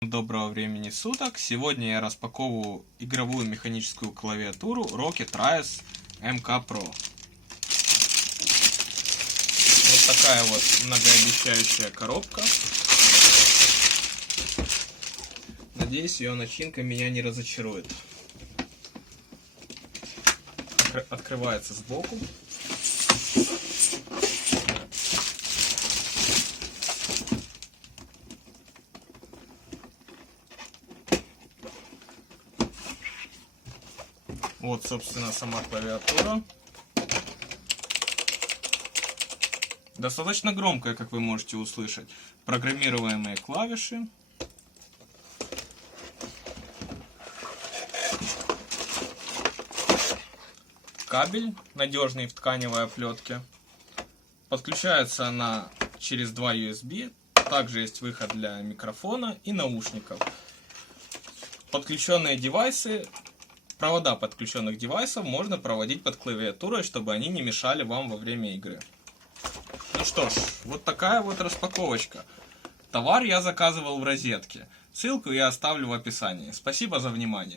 Доброго времени суток! Сегодня я распаковываю игровую механическую клавиатуру Rocket Rice MK Pro. Вот такая вот многообещающая коробка. Надеюсь, ее начинка меня не разочарует. Открывается сбоку. Вот, собственно, сама клавиатура. Достаточно громкая, как вы можете услышать. Программируемые клавиши. Кабель надежный в тканевой оплетке. Подключается она через 2 USB. Также есть выход для микрофона и наушников. Подключенные девайсы. Провода подключенных девайсов можно проводить под клавиатурой, чтобы они не мешали вам во время игры. Ну что ж, вот такая вот распаковочка. Товар я заказывал в розетке. Ссылку я оставлю в описании. Спасибо за внимание.